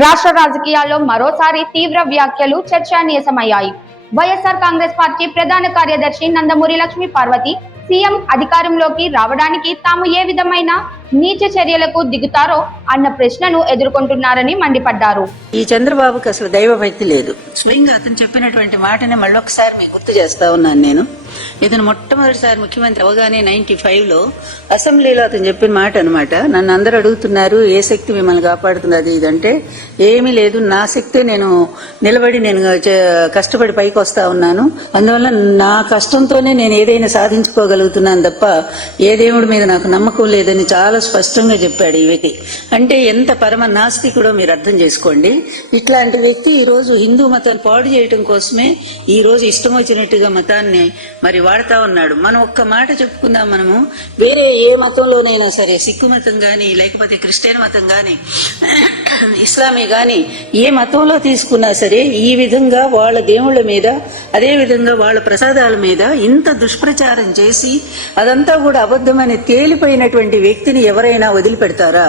రాష్ట్ర రాజకీయాల్లో మరోసారి తీవ్ర వ్యాఖ్యలు చర్చనీయాంశమయ్యాయి. వైఎస్ఆర్ కాంగ్రెస్ పార్టీ ప్రధాన కార్యదర్శి నందమూరి లక్ష్మీ పార్వతి సీఎం అధికారంలోకి రావడానికి తాము ఏ విధమైన నీచ చర్యలకు దిగుతారో అన్న ప్రశ్నను ఎదుర్కొంటున్నారని మండిపడ్డారు. ఈ చంద్రబాబుకి అసలు దైవభక్తి లేదు. స్వయంగా అతను చెప్పినటువంటి మాటని మళ్ళొకసారి మీకు గుర్తు చేస్తా ఉన్నాను నేను. ఇతను మొట్టమొదటిసారి ముఖ్యమంత్రి అవగానే 95లో అసెంబ్లీలో అతను చెప్పిన మాట అనమాట. నన్ను అందరూ అడుగుతున్నారు ఏ శక్తి మిమ్మల్ని కాపాడుతున్నది ఇదంటే ఏమీ లేదు, నా శక్తే నేను నిలబడి నేను కష్టపడి పైకి వస్తా ఉన్నాను, అందువల్ల నా కష్టంతోనే నేను ఏదైనా సాధించుకోగలుగుతున్నాను తప్ప ఏ దేవుడి మీద నాకు నమ్మకం లేదని చాలా స్పష్టంగా చెప్పాడు ఈ వ్యక్తి. అంటే ఎంత పరమ నాస్తికుడో మీరు అర్థం చేసుకోండి. ఇట్లాంటి వ్యక్తి ఈ రోజు హిందూ మతాన్ని పాడు చేయడం కోసమే ఈ రోజు ఇష్టం వచ్చినట్టుగా మతాన్ని మరి వాడుతా ఉన్నాడు. మనం ఒక్క మాట చెప్పుకుందాం, మనము వేరే ఏ మతంలోనైనా సరే, సిక్కు మతం గాని లేకపోతే క్రిస్టియన్ మతం గాని ఇస్లామీ గాని ఏ మతంలో తీసుకున్నా సరే ఈ విధంగా వాళ్ళ దేవుళ్ళ మీద అదే విధంగా వాళ్ళ ప్రసాదాల మీద ఇంత దుష్ప్రచారం చేసి అదంతా కూడా అబద్ధమని తేలిపోయినటువంటి వ్యక్తిని ఎవరైనా వదిలిపెడతారా?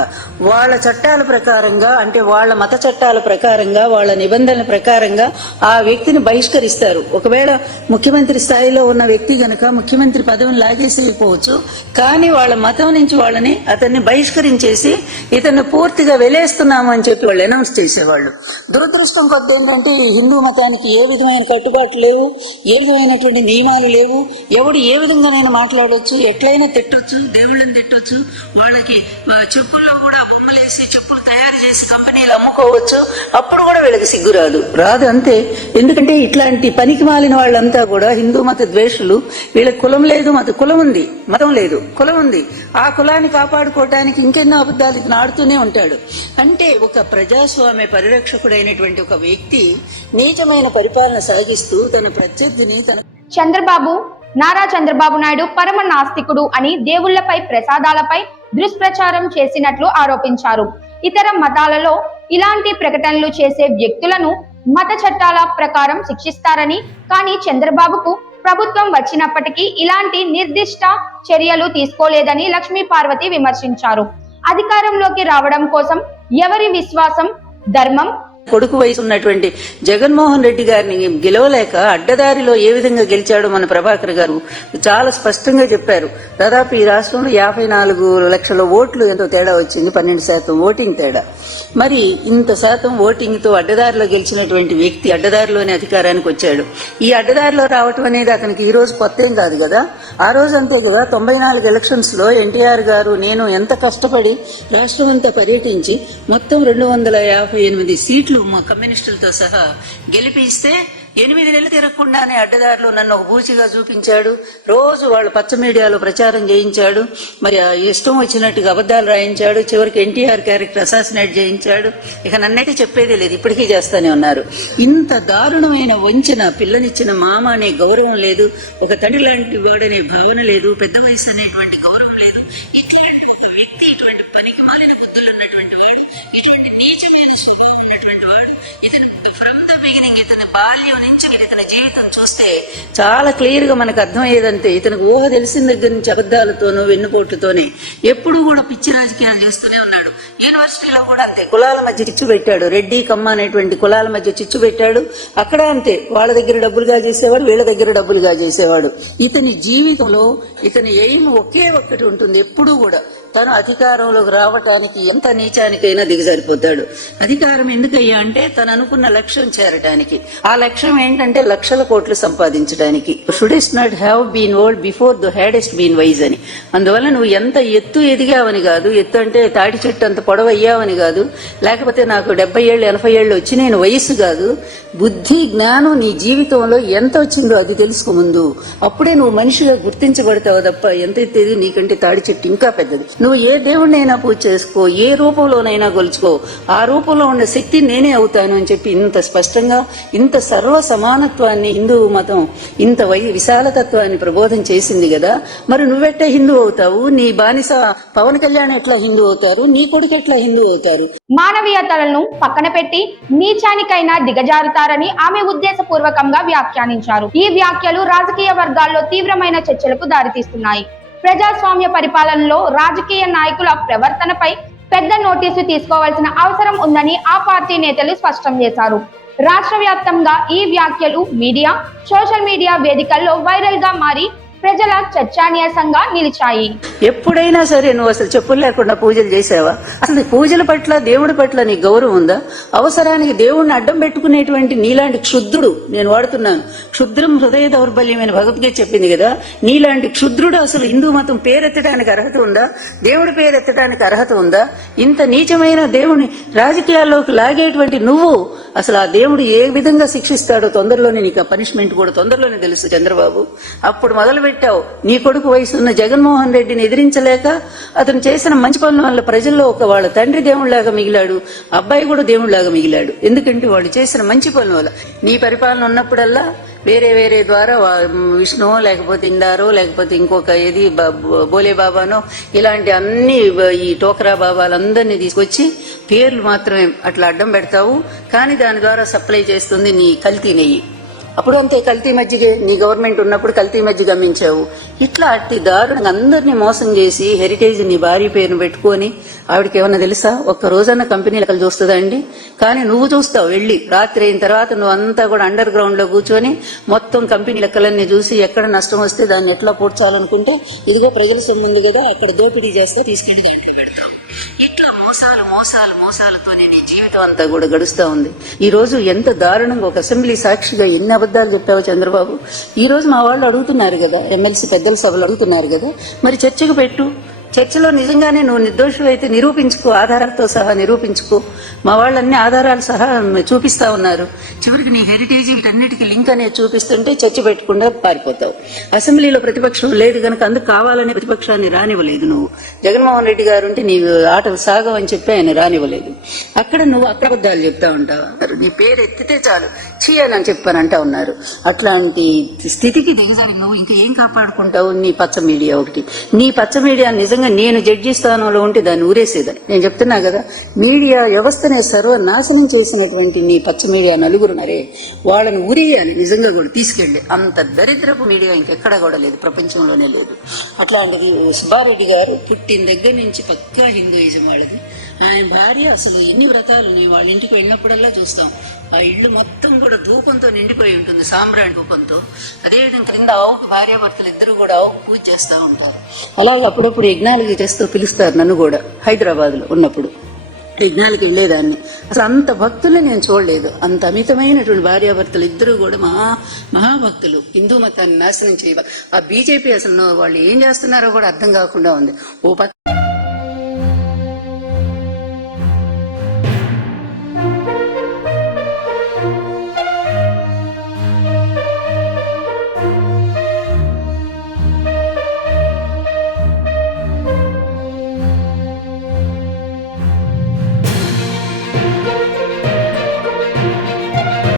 వాళ్ళ చట్టాల ప్రకారంగా, అంటే వాళ్ళ మత చట్టాల ప్రకారంగా, వాళ్ళ నిబంధనల ప్రకారంగా ఆ వ్యక్తిని బహిష్కరిస్తారు. ఒకవేళ ముఖ్యమంత్రి స్థాయిలో ఉన్న వ్యక్తి గనక ముఖ్యమంత్రి పదవిని లాగేసేయకపోవచ్చు, కానీ వాళ్ళ మతం నుంచి వాళ్ళని అతన్ని బహిష్కరించేసి ఇతన్ని పూర్తిగా వెలేస్తున్నాము అని చెప్పి వాళ్ళు అనౌన్స్ చేసేవాళ్ళు. దురదృష్టం కొద్ది ఏంటంటే ఈ హిందూ మతానికి ఏ విధమైన కట్టుబాట్లు లేవు, ఏ విధమైనటువంటి నియమాలు లేవు. ఎవడు ఏ విధంగా నేను మాట్లాడొచ్చు, ఎట్లయినా తిట్టొచ్చు, దేవుళ్ళని తిట్టొచ్చు, వాళ్ళకి చెప్పుల్లో కూడా బొమ్మలేసి చెప్పులు తయారు చేసి కంపెనీలు అమ్ముకోవచ్చు. అప్పుడు కూడా వీళ్ళకి సిగ్గురాదు రాదు అంతే. ఎందుకంటే ఇట్లాంటి పనికి మాలిన వాళ్ళంతా కూడా హిందూ మత ద్వేషులు. వీళ్ళకి కులం లేదు, కులం ఉంది, మతం లేదు, కులం ఉంది. ఆ కులాన్ని కాపాడుకోవటానికి ఇంకెన్నో అబద్ధాలు ఇతను ఆడుతూనే ఉంటాడు. అంటే ఒక ప్రజాస్వామ్య పరిరక్షకుడైనటువంటి ఒక వ్యక్తి నీచమైన పరిపాలన సాగిస్తూ తన ప్రత్యర్థిని నారా చంద్రబాబు నాయుడు పరమ నాస్తికుడు అని దేవుళ్లపై ప్రసాదాలపై దుష్ప్రచారం చేసినట్లు ఆరోపించారు. ఇతర మతాలలో ఇలాంటి ప్రకటనలు చేసే వ్యక్తులను మత చట్టాల ప్రకారం శిక్షిస్తారని, కానీ చంద్రబాబుకు ప్రభుత్వం వచ్చినప్పటికీ ఇలాంటి నిర్దిష్ట చర్యలు తీసుకోలేదని లక్ష్మీ పార్వతి విమర్శించారు. అధికారంలోకి రావడం కోసం ఎవరి విశ్వాసం, ధర్మం, కొడుకు వయసు ఉన్నటువంటి జగన్మోహన్ రెడ్డి గారిని గెలవలేక అడ్డదారిలో ఏ విధంగా గెలిచాడో మన ప్రభాకర్ గారు చాలా స్పష్టంగా చెప్పారు. దాదాపు ఈ రాష్ట్రంలో 54 లక్షల ఓట్లు ఎంతో తేడా వచ్చింది, 12% ఓటింగ్ తేడా. మరి ఇంత శాతం ఓటింగ్ తో అడ్డదారిలో గెలిచినటువంటి వ్యక్తి అడ్డదారిలోనే అధికారానికి వచ్చాడు. ఈ అడ్డదారిలో రావటం అనేది అతనికి ఈ రోజు కొత్త ఏం కాదు కదా. ఆ రోజు అంతే కదా, 94 ఎలక్షన్స్ లో ఎన్టీఆర్ గారు నేను ఎంత కష్టపడి రాష్ట్రం అంతా పర్యటించి మొత్తం 258 సీట్లు మా కమ్యూనిస్టులతో సహా గెలిపిస్తే 8 నెలలు తిరగకుండానే అడ్డదారిలో నన్ను ఒక బూచిగా చూపించాడు. రోజు వాళ్ళు పచ్చ మీడియాలో ప్రచారం చేయించాడు. మరి ఇష్టం వచ్చినట్టుగా అబద్ధాలు రాయించాడు. చివరికి ఎన్టీఆర్ క్యారెక్టర్ అసాసినేట్ చేయించాడు. ఇక నన్నైతే చెప్పేదే లేదు, ఇప్పటికీ చేస్తానే ఉన్నారు. ఇంత దారుణమైన వంచన, పిల్లనిచ్చిన మామ అనే గౌరవం లేదు, ఒక తండ్రి లాంటి వాడనే భావన లేదు, పెద్ద వయసు అనేటువంటి గౌరవం లేదు. ఇట్లాంటి ఒక వ్యక్తి, ఇటువంటి పనికి మాలిన బుద్ధులు ఉన్నటువంటి వాడు, ఇటువంటి నీచమైన స్వభావం ఉన్నటువంటి వాడు, ఇతను ఫ్రమ్ ద బిగినింగ్ ఇతని బాల్యం నుంచి ఇతని జీవితం చూస్తే చాలా క్లియర్ గా మనకు అర్థమయ్యేదంటే ఇతనికి ఊహ తెలిసిన దగ్గర నుంచి అబద్ధాలతోనూ వెన్నుపోటుతోనే ఎప్పుడు కూడా పిచ్చి రాజకీయాలు చేస్తూనే ఉన్నాడు. యూనివర్సిటీలో కూడా అంతే, కులాల మధ్య చిచ్చు పెట్టాడు. రెడ్డి కమ్మ అనేటువంటి కులాల మధ్య చిచ్చు పెట్టాడు. అక్కడ అంతే, వాళ్ళ దగ్గర డబ్బులుగా చేసేవాడు, వీళ్ళ దగ్గర డబ్బులుగా చేసేవాడు. ఇతని జీవితంలో ఇతని ఎయిమ్ ఒకే ఒక్కటి ఉంటుంది, ఎప్పుడూ కూడా తను అధికారంలోకి రావటానికి ఎంత నీచానికైనా దిగజారిపోతాడు. అధికారం ఎందుకయ్యా అంటే తను అనుకున్న లక్ష్యం చేరటానికి. ఆ లక్ష్యం ఏంటంటే లక్షల కోట్లు సంపాదించడానికి. Shouldst not have been old before the hadst been wise అని. అందువల్ల నువ్వు ఎంత ఎత్తు ఎదిగావని కాదు, ఎత్తు అంటే తాటి చెట్టు అంత పొడవు అయ్యావని కాదు, లేకపోతే నాకు 70 ఏళ్ళు 80 ఏళ్ళు వచ్చి నేను వయస్సు కాదు, బుద్ధి జ్ఞానం నీ జీవితంలో ఎంత వచ్చిందో అది తెలుసుకో ముందు. అప్పుడే నువ్వు మనిషిగా గుర్తించబడతావు తప్ప ఎంత ఎత్తేది నీకంటే తాడి చెట్టు ఇంకా పెద్దది. నువ్వు ఏ దేవుడినైనా పూజ చేసుకో, ఏ రూపంలోనైనా గొలుచుకో, ఆ రూపంలో ఉన్న శక్తి నేనే అవుతాను అని చెప్పి ఇంత స్పష్టంగా, ఇంత సర్వ సమానత్వాన్ని హిందూ మతం ఇంత విశాలతత్వాన్ని ప్రబోధం చేసింది కదా. మరి నువ్వెట్లా హిందూ అవుతావు? నీ బానిస పవన్ కళ్యాణ్ ఎట్లా హిందూ అవుతారు? నీ కొడుకు ఎట్లా హిందూ అవుతారు? మానవీయతలను పక్కన పెట్టి నీచానికైనా దిగజారుతారని ఆమె ఉద్దేశపూర్వకంగా వ్యాఖ్యానించారు. ఈ వ్యాఖ్యలు రాజకీయ వర్గాల్లో తీవ్రమైన చర్చలకు దారితీస్తున్నాయి. ప్రజాస్వామ్య పరిపాలనలో రాజకీయ నాయకుల ప్రవర్తనపై పెద్ద నోటీసు తీసుకోవాల్సిన అవసరం ఉందని ఆ పార్టీ నేతలు స్పష్టం చేశారు. రాష్ట్ర వ్యాప్తంగా ఈ వ్యాఖ్యలు మీడియా, సోషల్ మీడియా వేదికల్లో వైరల్ గా మారి ప్రజల చర్చానీయాంశంగా నిలిచాయి. ఎప్పుడైనా సరే నువ్వు అసలు చెప్పులు లేకుండా పూజలు చేసావా? అసలు పూజల పట్ల, దేవుడి పట్ల నీ గౌరవం ఉందా? అవసరానికి దేవుణ్ణి అడ్డం పెట్టుకునేటువంటి నీలాంటి క్షుద్రుడు, నేను వాడుతున్నాను, క్షుద్రం హృదయ దౌర్బల్యమైన భగవద్గీత చెప్పింది కదా, నీలాంటి క్షుద్రుడు అసలు హిందూ మతం పేరెత్తడానికి అర్హత ఉందా? దేవుడి పేరెత్తడానికి అర్హత ఉందా? ఇంత నీచమైన దేవుని రాజకీయాల్లోకి లాగేటువంటి నువ్వు అసలు ఆ దేవుడు ఏ విధంగా శిక్షిస్తాడో తొందరలోనే నీకు ఆ పనిష్మెంట్ కూడా తొందరలోనే తెలుసు చంద్రబాబు. అప్పుడు మొదలు పెట్టావు. నీ కొడుకు వయసు ఉన్న జగన్మోహన్ రెడ్డిని ఎదిరించలేక అతను చేసిన మంచి పనుల వల్ల ప్రజల్లో ఒక వాళ్ళ తండ్రి దేవుళ్లాగా మిగిలాడు, అబ్బాయి కూడా దేవుళ్లాగా మిగిలాడు. ఎందుకంటే వాళ్ళు చేసిన మంచి పనుల వల్ల. నీ పరిపాలన ఉన్నప్పుడల్లా వేరే వేరే ద్వారా విష్ణు లేకపోతే ఇందారో లేకపోతే ఇంకొక ఏది బోలే బాబానో ఇలాంటి అన్ని ఈ టోకరా బాబాలందరినీ తీసుకొచ్చి పేర్లు మాత్రమే అట్లా అడ్డం పెడతావు. కానీ దాని ద్వారా సప్లై చేస్తుంది నీ కల్తీ నెయ్యి. అప్పుడు అంతే, కల్తీ మజ్జిగ నీ గవర్నమెంట్ ఉన్నప్పుడు కల్తీ మజ్జిగ అమ్మించావు. ఇట్లా అట్టి దారుణంగా అందరినీ మోసం చేసి హెరిటేజ్ నీ భార్య పేరును పెట్టుకొని ఆవిడకి ఏమన్నా తెలుసా? ఒక్క రోజన్నా కంపెనీ లెక్కలు చూస్తుందా అండి? కానీ నువ్వు చూస్తావు వెళ్ళి రాత్రి అయిన తర్వాత నువ్వు అంతా కూడా అండర్ గ్రౌండ్ లో కూర్చొని మొత్తం కంపెనీ లెక్కలన్నీ చూసి ఎక్కడ నష్టం వస్తే దాన్ని ఎట్లా పూడ్చాలనుకుంటే ఇదిగో ప్రజల సొమ్ము ఉంది కదా అక్కడ దోపిడీ చేస్తే తీసుకెళ్లి దాంట్లో పెడతావు. ఇట్లా మోసాలతోనే నీ జీవితం అంతా కూడా గడుస్తూ ఉంది. ఈ రోజు ఎంత దారుణంగా ఒక అసెంబ్లీ సాక్షిగా ఎన్ని అబద్ధాలు చెప్పావు చంద్రబాబు. ఈ రోజు మా వాళ్ళు అడుగుతున్నారు కదా, ఎమ్మెల్సీ పెద్దల సభలు అడుగుతున్నారు కదా, మరి చర్చకు పెట్టు. చర్చలో నిజంగానే నువ్వు నిర్దోషులు అయితే నిరూపించుకో, ఆధారాలతో సహా నిరూపించుకో. మా వాళ్ళన్ని ఆధారాలు సహా చూపిస్తా ఉన్నారు. చివరికి నీ హెరిటేజ్ వీటన్నిటికీ లింక్ అనేది చూపిస్తుంటే చర్చ పెట్టకుండా పారిపోతావు. అసెంబ్లీలో ప్రతిపక్షం లేదు కనుక అందుకు కావాలనే ప్రతిపక్షాన్ని రానివ్వలేదు నువ్వు. జగన్మోహన్ రెడ్డి గారు ఉంటే నీ ఆటలు సాగవని చెప్పి ఆయన రానివ్వలేదు. అక్కడ నువ్వు అబద్ధాలు చెప్తా ఉంటావు. నీ పేరు ఎత్తితే చాలు చేయనని చెప్పానంటా ఉన్నారు. అట్లాంటి స్థితికి దిగజారి నువ్వు ఇంకా ఏం కాపాడుకుంటావు? నీ పచ్చ మీడియా ఒకటి. నీ పచ్చ మీడియా నిజంగా నేను జడ్జి స్థానంలో ఉంటే దాన్ని ఊరేసేదని నేను చెప్తున్నా కదా. మీడియా వ్యవస్థనే సర్వనాశనం చేసినటువంటి నీ పచ్చ మీడియా నలుగురునరే, వాళ్ళని ఊరేయాలి నిజంగా కూడా తీసుకెళ్లి. అంత దరిద్రపు మీడియా ఇంకెక్కడా కూడా లేదు, ప్రపంచంలోనే లేదు. అట్లాంటిది సుబ్బారెడ్డి గారు పుట్టిన దగ్గర నుంచి పక్కా హిందూయిజం వాళ్ళది. ఆయన భార్య అసలు ఎన్ని వ్రతాలు ఉన్నాయి, వాళ్ళ ఇంటికి వెళ్ళినప్పుడల్లా చూస్తాం. ఆ ఇళ్లు మొత్తం కూడా ధూపంతో నిండిపోయి ఉంటుంది, సాంబ్రాణి ధూపంతో. అదేవిధంగా క్రింద ఆవుకు భార్యాభర్తలు ఇద్దరు కూడా ఆవుకు పూజ చేస్తూ ఉంటారు. అలాగే అప్పుడప్పుడు యజ్ఞాలకి చేస్తూ పిలుస్తారు నన్ను కూడా. హైదరాబాద్ లో ఉన్నప్పుడు యజ్ఞాలకి వెళ్ళేదాన్ని. అసలు అంత భక్తులు నేను చూడలేదు. అంత అమితమైనటువంటి భార్యాభర్తలు ఇద్దరు కూడా మహాభక్తులు. హిందూ మతాన్ని నాశనం చేయ ఆ బీజేపీ అసలు వాళ్ళు ఏం చేస్తున్నారో కూడా అర్థం కాకుండా ఉంది. ఓ